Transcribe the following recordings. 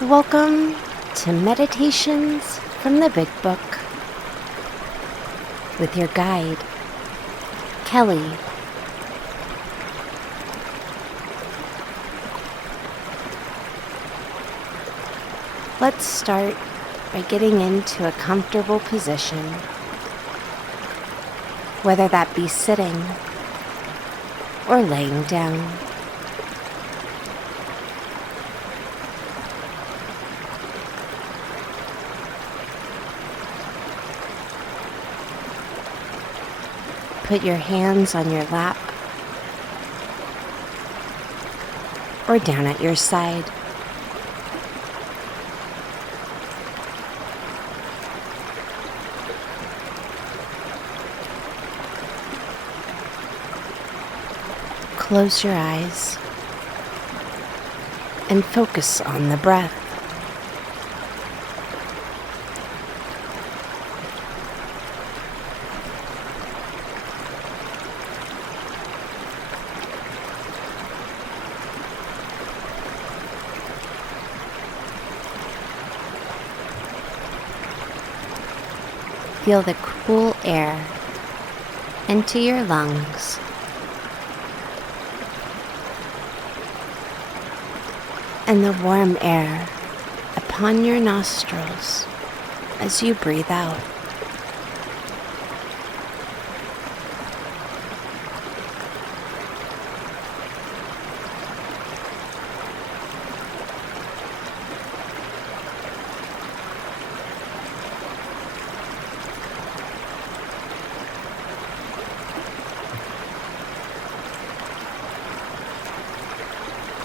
Welcome to Meditations from the Big Book with your guide, Kelly. Let's start by getting into a comfortable position, whether that be sitting or laying down. Put your hands on your lap or down at your side. Close your eyes and focus on the breath. Feel the cool air into your lungs and the warm air upon your nostrils as you breathe out.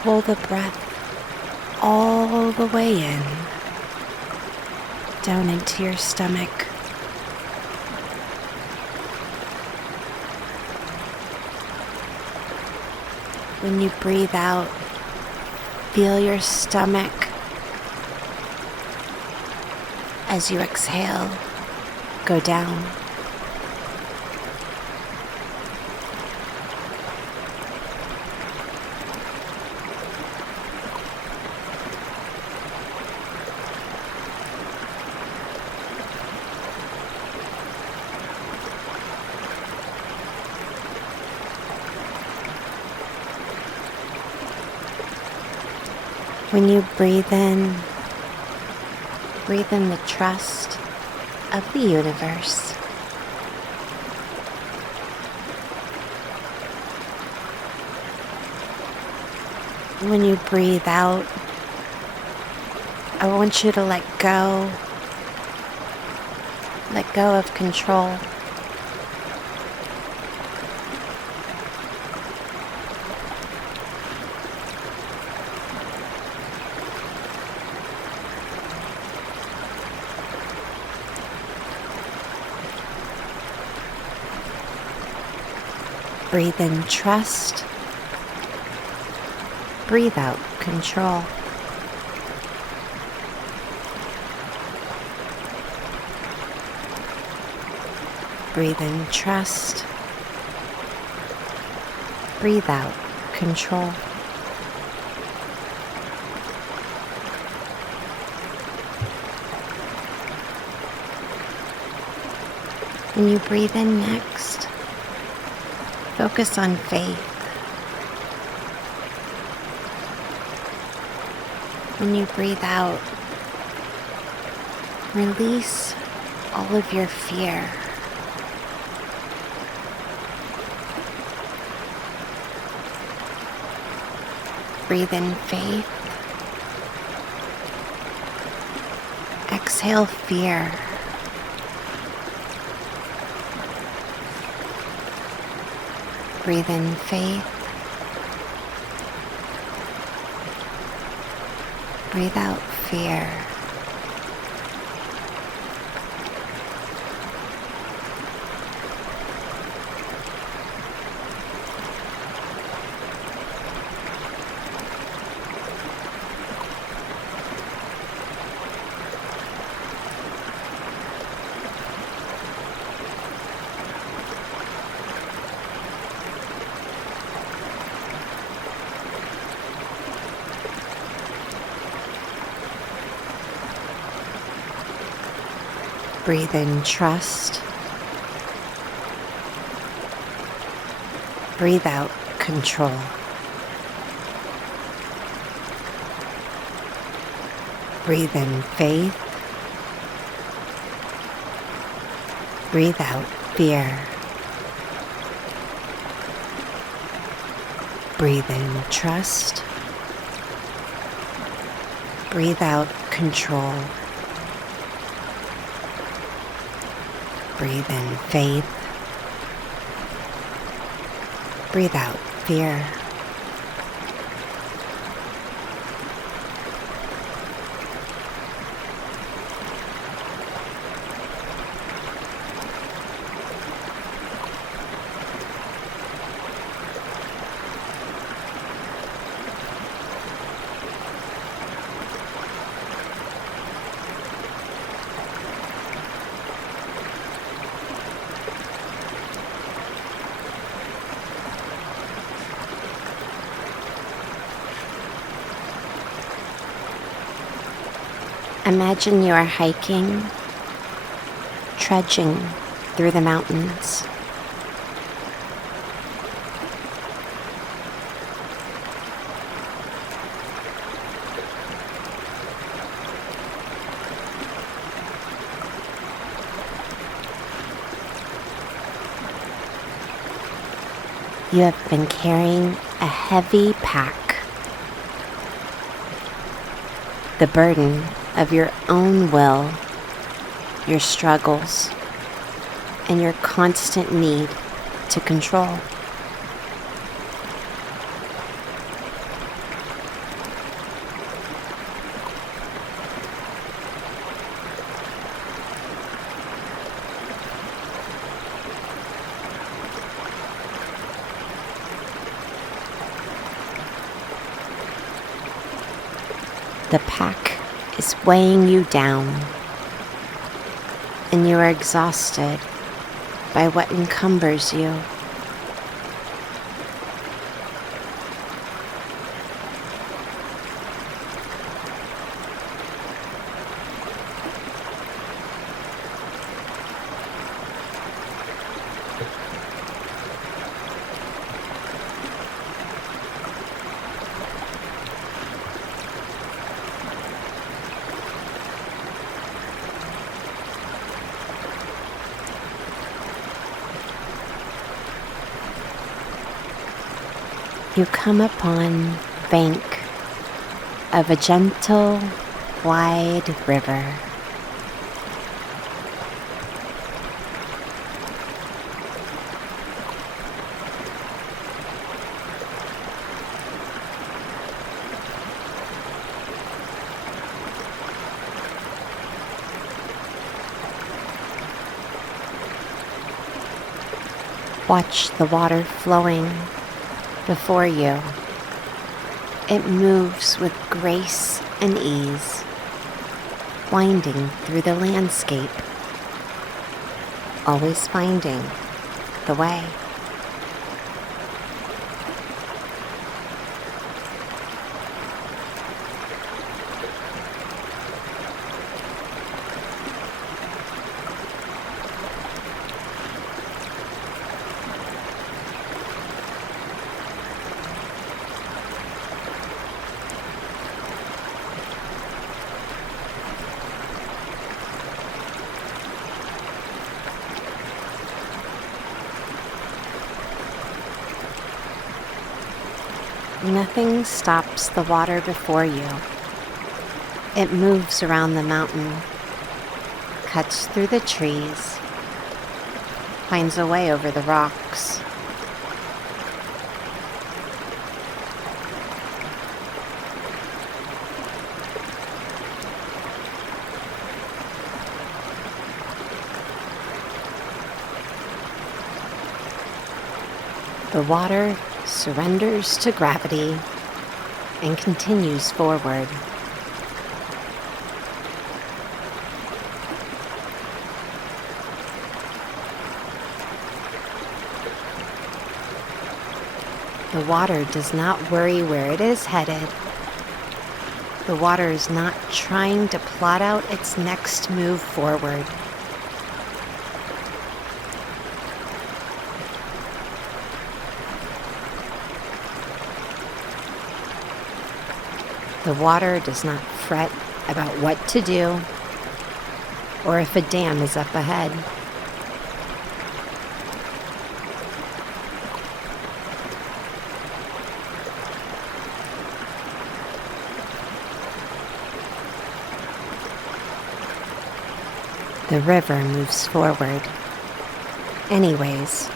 Pull the breath all the way in, down into your stomach. When you breathe out, feel your stomach as you exhale, go down. When you breathe in the trust of the universe. When you breathe out, I want you to let go of control. Breathe in trust. Breathe out control. Breathe in trust. Breathe out control. When you breathe in next, focus on faith. When you breathe out, release all of your fear. Breathe in faith. Exhale fear. Breathe in faith. Breathe out fear. Breathe in trust. Breathe out control. Breathe in faith. Breathe out fear. Breathe in trust. Breathe out control. Breathe in faith. Breathe out fear. Imagine you are hiking, trudging through the mountains. You have been carrying a heavy pack, the burden of your own will, your struggles, and your constant need to control. The pack is weighing you down, and you are exhausted by what encumbers you. You come upon the bank of a gentle, wide river. Watch the water flowing before you. It moves with grace and ease, winding through the landscape, always finding the way. Nothing stops the water before you. It moves around the mountain, cuts through the trees, finds a way over the rocks. The water surrenders to gravity and continues forward. The water does not worry where it is headed. The water is not trying to plot out its next move forward. The water does not fret about what to do or if a dam is up ahead. The river moves forward, anyways.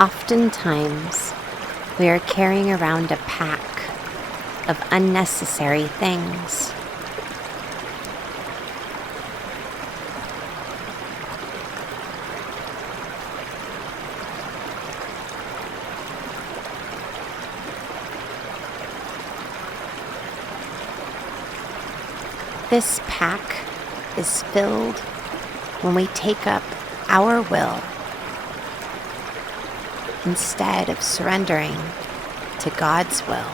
Oftentimes, we are carrying around a pack of unnecessary things. This pack is filled when we take up our will instead of surrendering to God's will.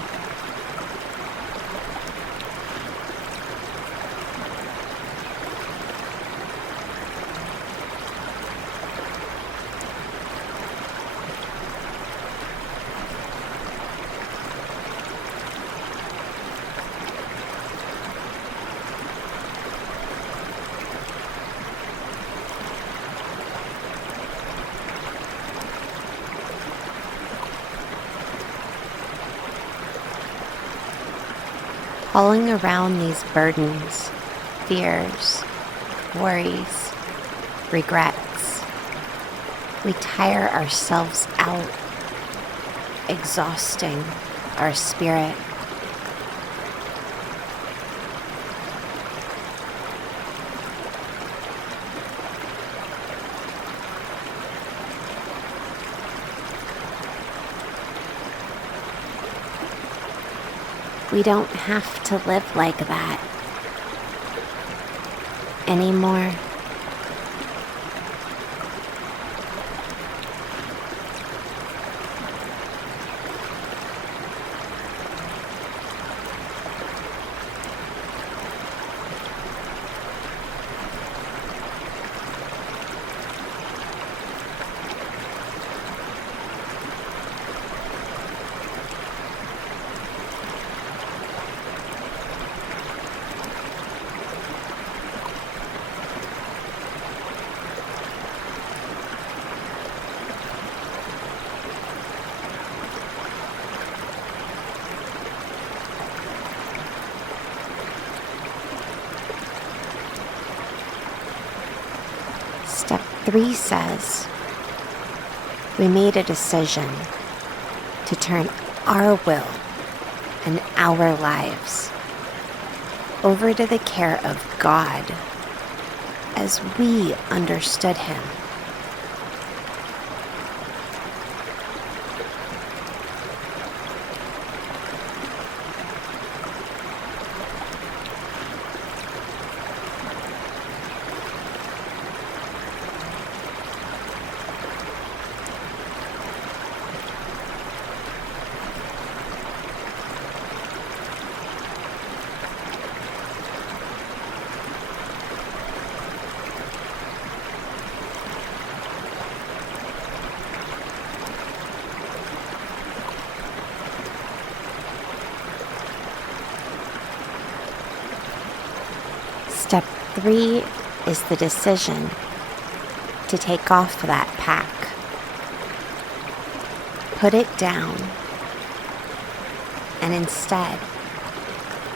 Hauling around these burdens, fears, worries, regrets, we tire ourselves out, exhausting our spirit. We don't have to live like that anymore. Step 3 says, we made a decision to turn our will and our lives over to the care of God as we understood Him. Step 3 is the decision to take off that pack. Put it down and instead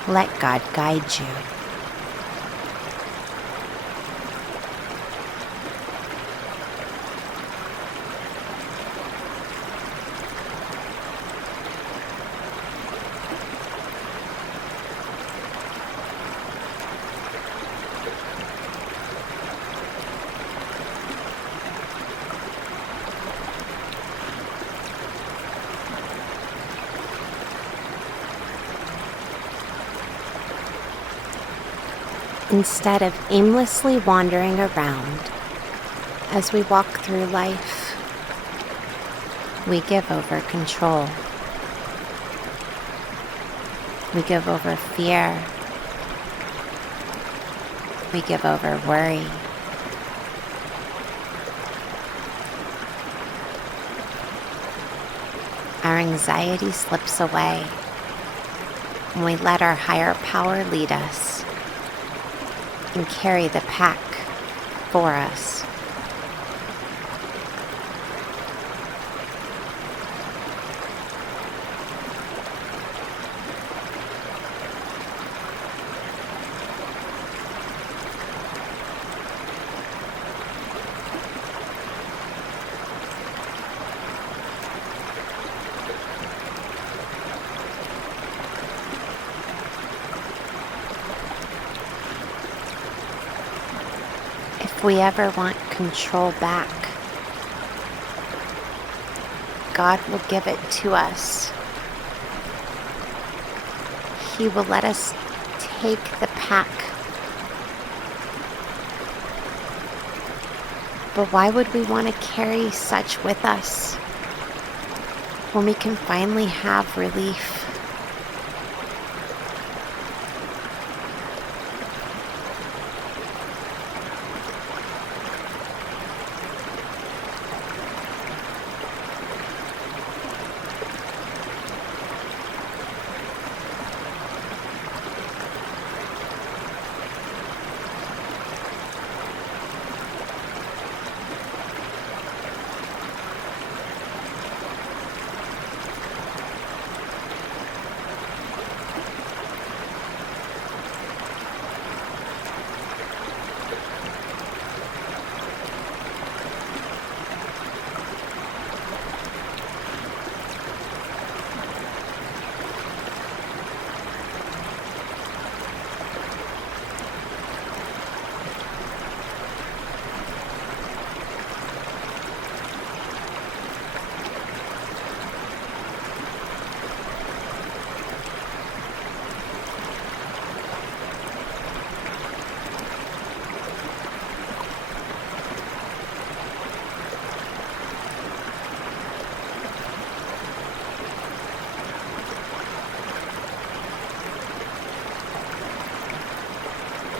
Let God guide you. Instead of aimlessly wandering around as we walk through life, we give over control. We give over fear. We give over worry. Our anxiety slips away when we let our higher power lead us and carry the pack for us. If we ever want control back, God will give it to us. He will let us take the pack. But why would we want to carry such with us when we can finally have relief?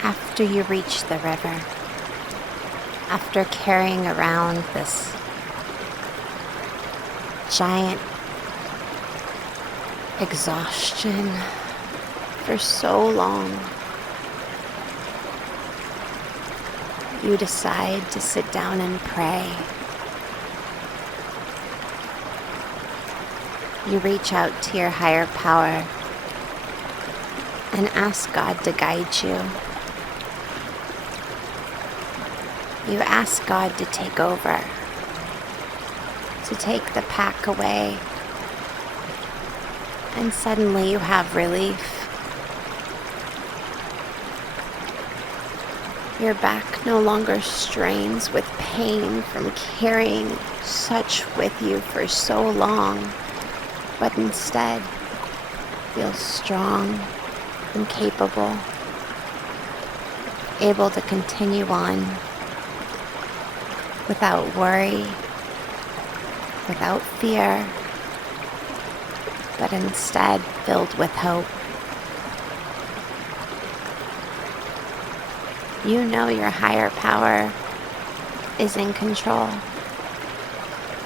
After you reach the river, after carrying around this giant exhaustion for so long, you decide to sit down and pray. You reach out to your higher power and ask God to guide you. You ask God to take over, to take the pack away, and suddenly you have relief. Your back no longer strains with pain from carrying such with you for so long, but instead feels strong and capable, able to continue on without worry, without fear, but instead filled with hope. You know your higher power is in control.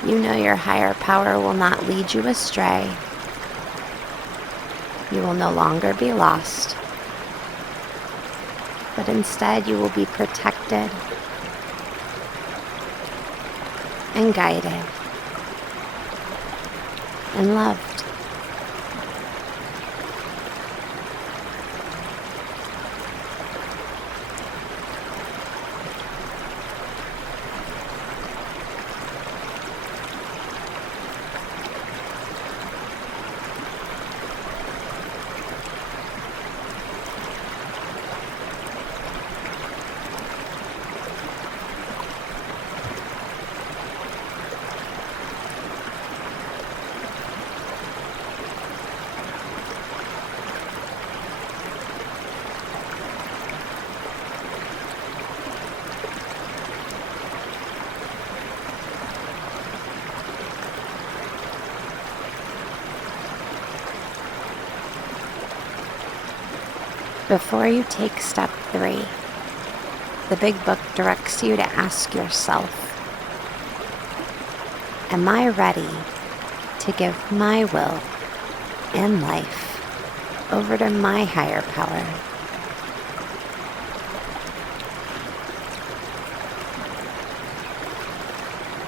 You know your higher power will not lead you astray. You will no longer be lost, but instead you will be protected and guided and loved. Before you take step 3, the Big Book directs you to ask yourself, am I ready to give my will and life over to my higher power?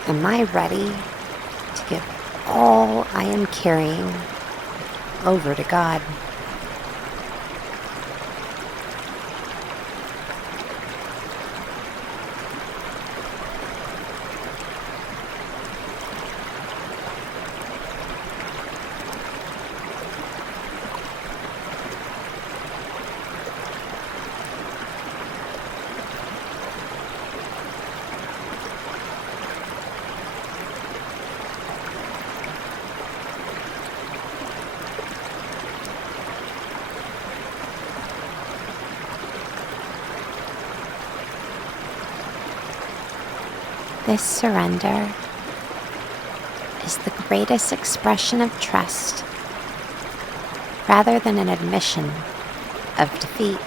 Am I ready to give all I am carrying over to God? This surrender is the greatest expression of trust rather than an admission of defeat.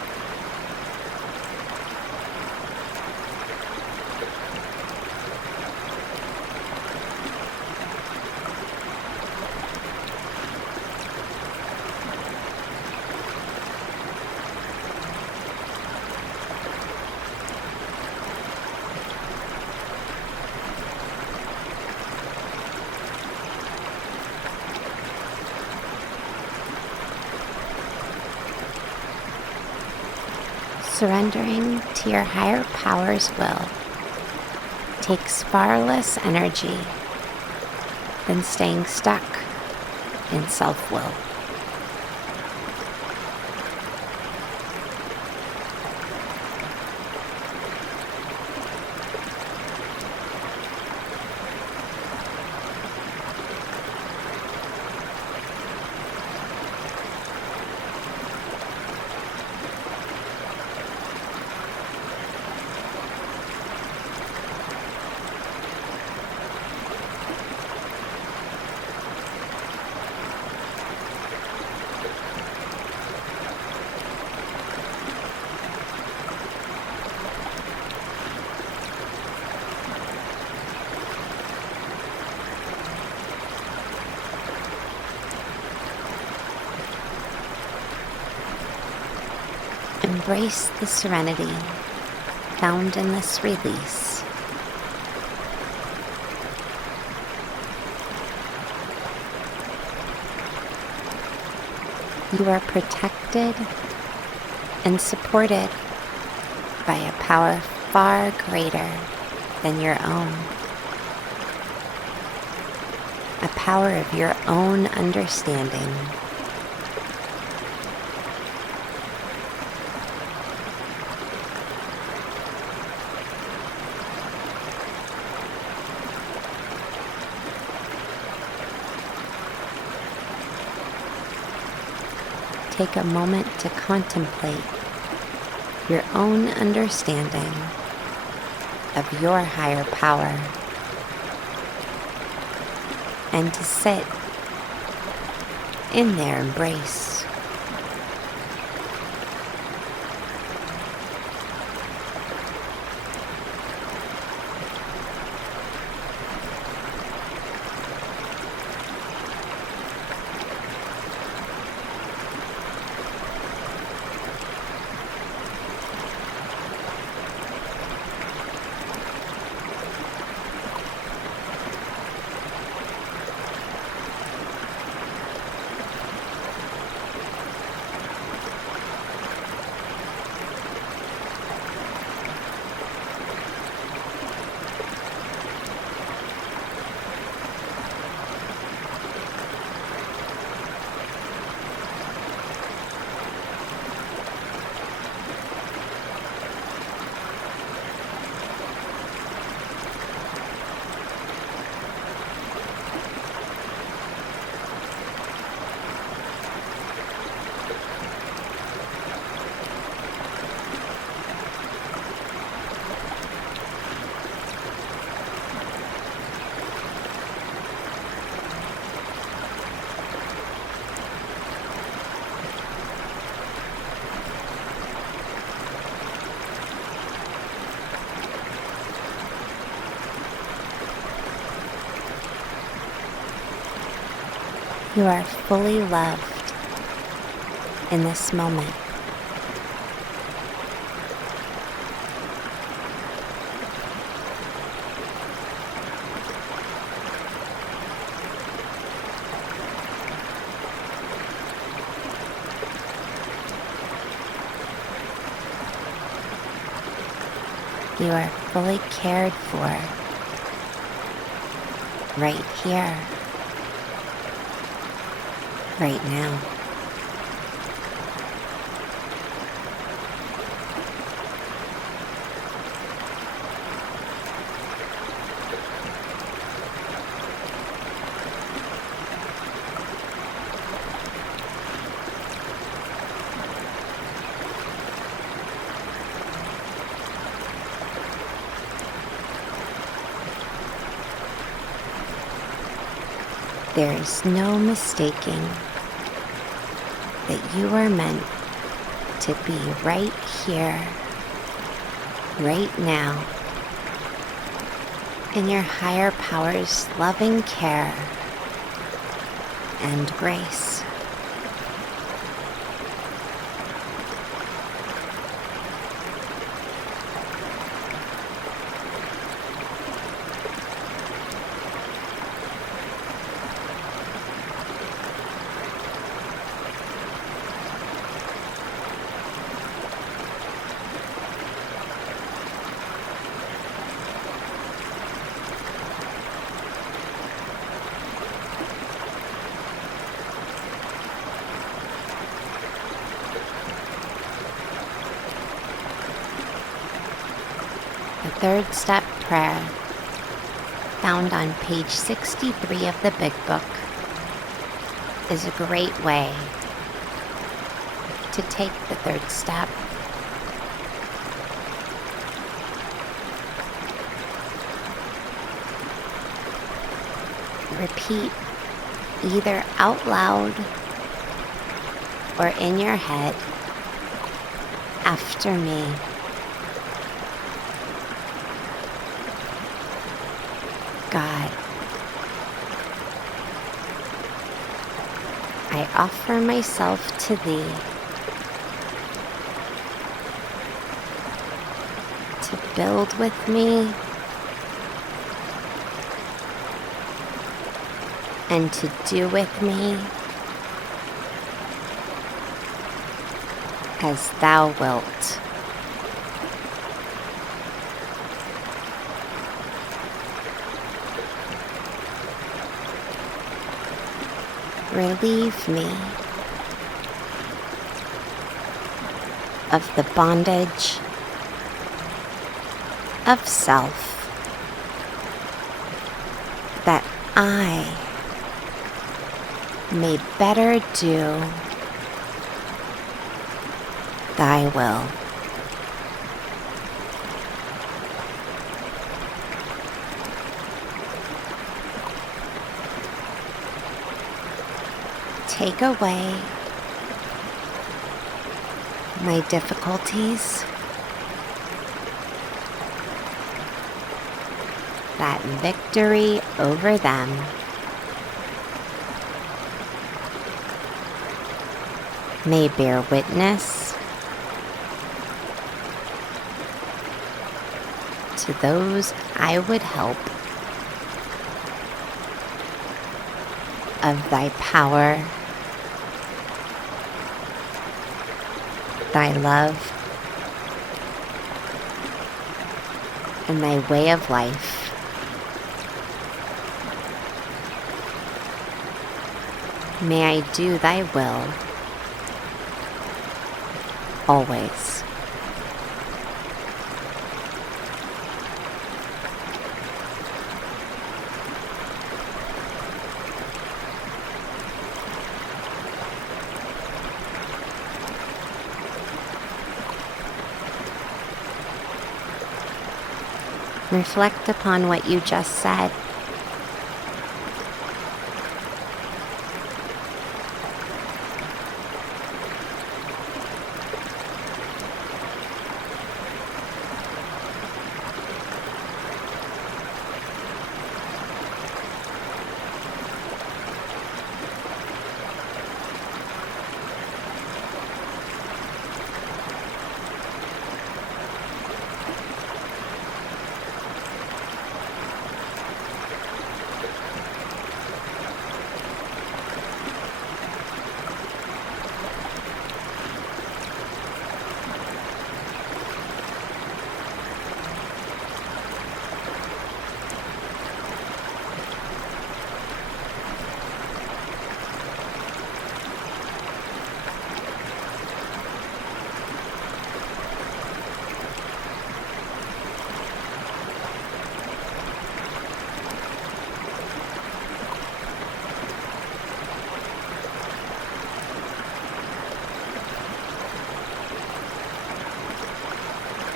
Surrendering to your higher power's will takes far less energy than staying stuck in self-will. Embrace the serenity found in this release. You are protected and supported by a power far greater than your own. A power of your own understanding. Take a moment to contemplate your own understanding of your higher power and to sit in their embrace. You are fully loved in this moment. You are fully cared for right here, right now. There is no mistaking that you are meant to be right here, right now, in your higher power's loving care and grace. The third step prayer, found on page 63 of the Big Book, is a great way to take the third step. Repeat either out loud or in your head after me. God, I offer myself to Thee to build with me and to do with me as Thou wilt. Relieve me of the bondage of self that I may better do Thy will. Take away my difficulties, that victory over them may bear witness to those I would help of Thy power, Thy love, and Thy way of life. May I do Thy will always. Reflect upon what you just said.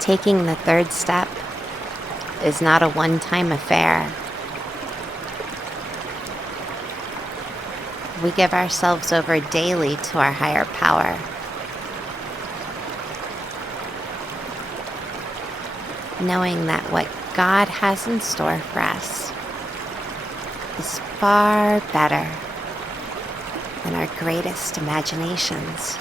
Taking the third step is not a one-time affair. We give ourselves over daily to our higher power. Knowing that what God has in store for us is far better than our greatest imaginations.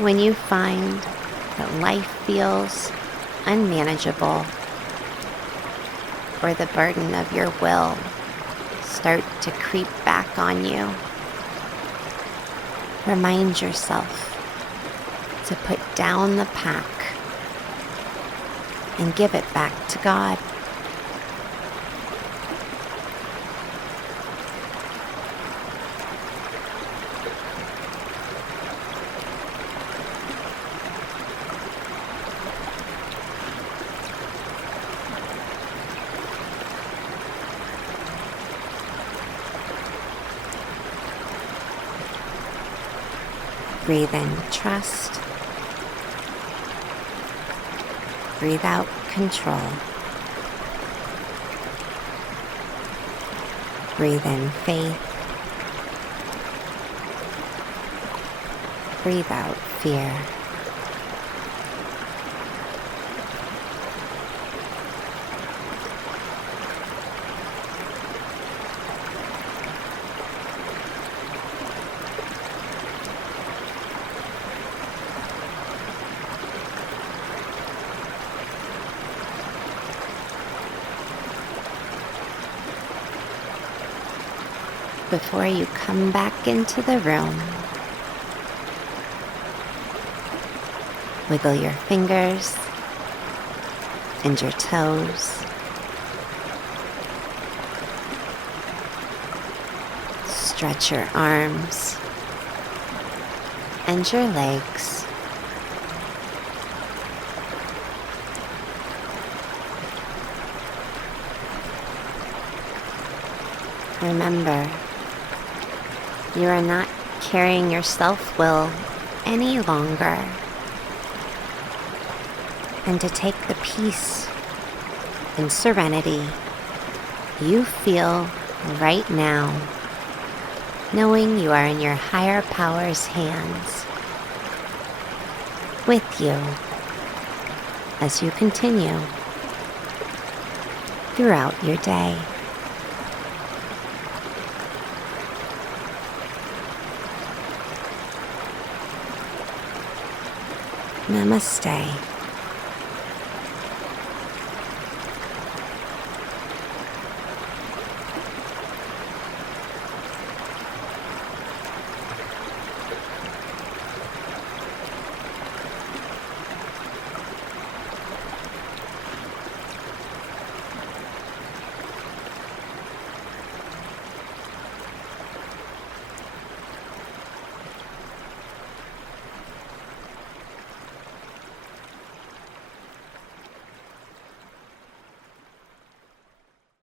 When you find that life feels unmanageable, or the burden of your will start to creep back on you, remind yourself to put down the pack and give it back to God. Breathe in trust. Breathe out control. Breathe in faith. Breathe out fear. Before you come back into the room, wiggle your fingers and your toes. Stretch your arms and your legs. Remember, you are not carrying your self-will any longer, and to take the peace and serenity you feel right now, knowing you are in your higher power's hands, with you as you continue throughout your day. Namaste.